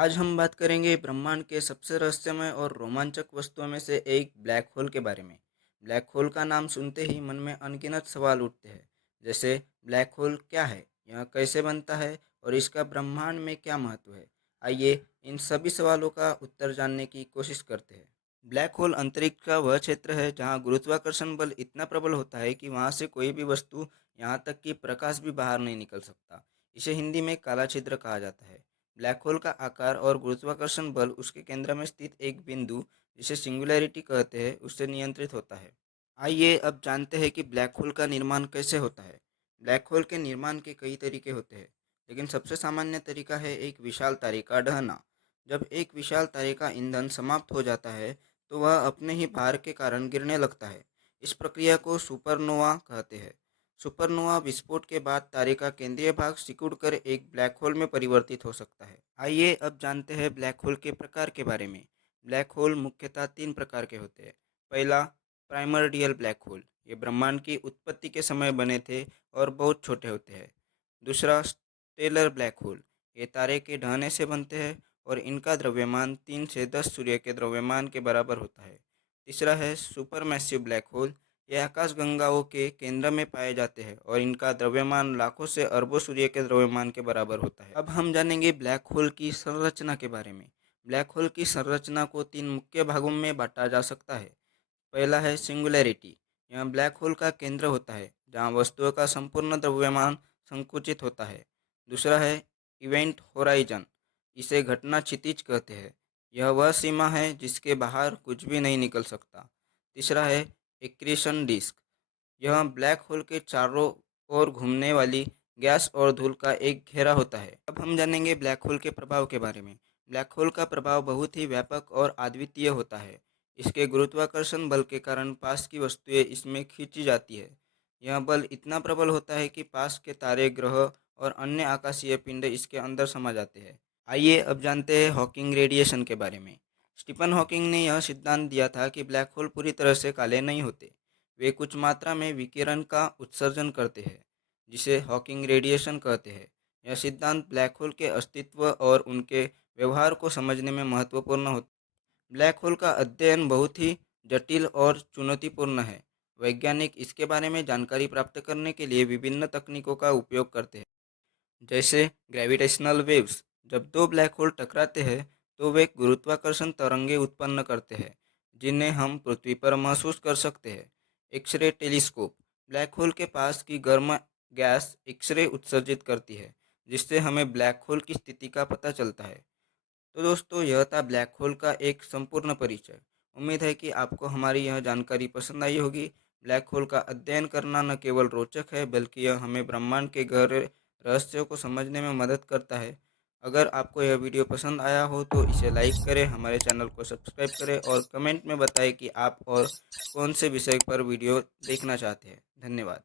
आज हम बात करेंगे ब्रह्मांड के सबसे रहस्यमय और रोमांचक वस्तुओं में से एक ब्लैक होल के बारे में। ब्लैक होल का नाम सुनते ही मन में अनगिनत सवाल उठते हैं, जैसे ब्लैक होल क्या है, यह कैसे बनता है और इसका ब्रह्मांड में क्या महत्व है। आइए इन सभी सवालों का उत्तर जानने की कोशिश करते हैं। ब्लैक होल अंतरिक्ष का वह क्षेत्र है जहाँ गुरुत्वाकर्षण बल इतना प्रबल होता है कि वहाँ से कोई भी वस्तु, यहाँ तक कि प्रकाश भी बाहर नहीं निकल सकता। इसे हिंदी में काला छिद्र कहा जाता है। ब्लैक होल का आकार और गुरुत्वाकर्षण बल उसके केंद्र में स्थित एक बिंदु, जिसे सिंगुलैरिटी कहते हैं, उससे नियंत्रित होता है। आइए अब जानते हैं कि ब्लैक होल का निर्माण कैसे होता है। ब्लैक होल के निर्माण के कई तरीके होते हैं, लेकिन सबसे सामान्य तरीका है एक विशाल तारे का ढहना। जब एक विशाल तारे का ईंधन समाप्त हो जाता है, तो वह अपने ही भार के कारण गिरने लगता है। इस प्रक्रिया को सुपरनोवा कहते हैं। सुपरनोवा विस्फोट के बाद तारे का केंद्रीय भाग सिकुड़कर एक ब्लैक होल में परिवर्तित हो सकता है। आइए अब जानते हैं ब्लैक होल के प्रकार के बारे में। ब्लैक होल मुख्यतः तीन प्रकार के होते हैं। पहला, प्राइमर्डियल ब्लैक होल। ये ब्रह्मांड की उत्पत्ति के समय बने थे और बहुत छोटे होते हैं। दूसरा, स्टेलर ब्लैक होल। ये तारे के ढहने से बनते हैं और इनका द्रव्यमान 3 से 10 सूर्य के द्रव्यमान के बराबर होता है। तीसरा है सुपरमैसिव ब्लैक होल। ये आकाशगंगाओं के केंद्र में पाए जाते हैं और इनका द्रव्यमान लाखों से अरबों सूर्य के द्रव्यमान के बराबर होता है। अब हम जानेंगे ब्लैक होल की संरचना के बारे में। ब्लैक होल की संरचना को तीन मुख्य भागों में बांटा जा सकता है। पहला है सिंगुलैरिटी। यह ब्लैक होल का केंद्र होता है जहाँ वस्तुओं का संपूर्ण द्रव्यमान संकुचित होता है। दूसरा है इवेंट होराइजन। इसे घटना क्षितिज कहते हैं। यह वह सीमा है जिसके बाहर कुछ भी नहीं निकल सकता। तीसरा है एक्रीशन डिस्क। यह ब्लैक होल के चारों ओर घूमने वाली गैस और धूल का एक घेरा होता है। अब हम जानेंगे ब्लैक होल के प्रभाव के बारे में। ब्लैक होल का प्रभाव बहुत ही व्यापक और अद्वितीय होता है। इसके गुरुत्वाकर्षण बल के कारण पास की वस्तुएं इसमें खींची जाती है। यह बल इतना प्रबल होता है कि पास के तारे, ग्रह और अन्य आकाशीय पिंड इसके अंदर समा जाते हैं। आइए अब जानते हैं हॉकिंग रेडिएशन के बारे में। स्टीफन हॉकिंग ने यह सिद्धांत दिया था कि ब्लैक होल पूरी तरह से काले नहीं होते। वे कुछ मात्रा में विकिरण का उत्सर्जन करते हैं, जिसे हॉकिंग रेडिएशन कहते हैं। यह सिद्धांत ब्लैक होल के अस्तित्व और उनके व्यवहार को समझने में महत्वपूर्ण होता है। ब्लैक होल का अध्ययन बहुत ही जटिल और चुनौतीपूर्ण है। वैज्ञानिक इसके बारे में जानकारी प्राप्त करने के लिए विभिन्न तकनीकों का उपयोग करते हैं, जैसे ग्रेविटेशनल वेव्स। जब दो ब्लैक होल टकराते हैं, तो वे गुरुत्वाकर्षण तरंगे उत्पन्न करते हैं, जिन्हें हम पृथ्वी पर महसूस कर सकते हैं। एक्सरे टेलीस्कोप ब्लैक होल के पास की गर्म गैस एक्सरे उत्सर्जित करती है, जिससे हमें ब्लैक होल की स्थिति का पता चलता है। तो दोस्तों, यह था ब्लैक होल का एक संपूर्ण परिचय। उम्मीद है कि आपको हमारी यह जानकारी पसंद आई होगी। ब्लैक होल का अध्ययन करना न केवल रोचक है, बल्कि यह हमें ब्रह्मांड के गहरे रहस्यों को समझने में मदद करता है। अगर आपको यह वीडियो पसंद आया हो तो इसे लाइक करें, हमारे चैनल को सब्सक्राइब करें और कमेंट में बताएं कि आप और कौन से विषय पर वीडियो देखना चाहते हैं। धन्यवाद।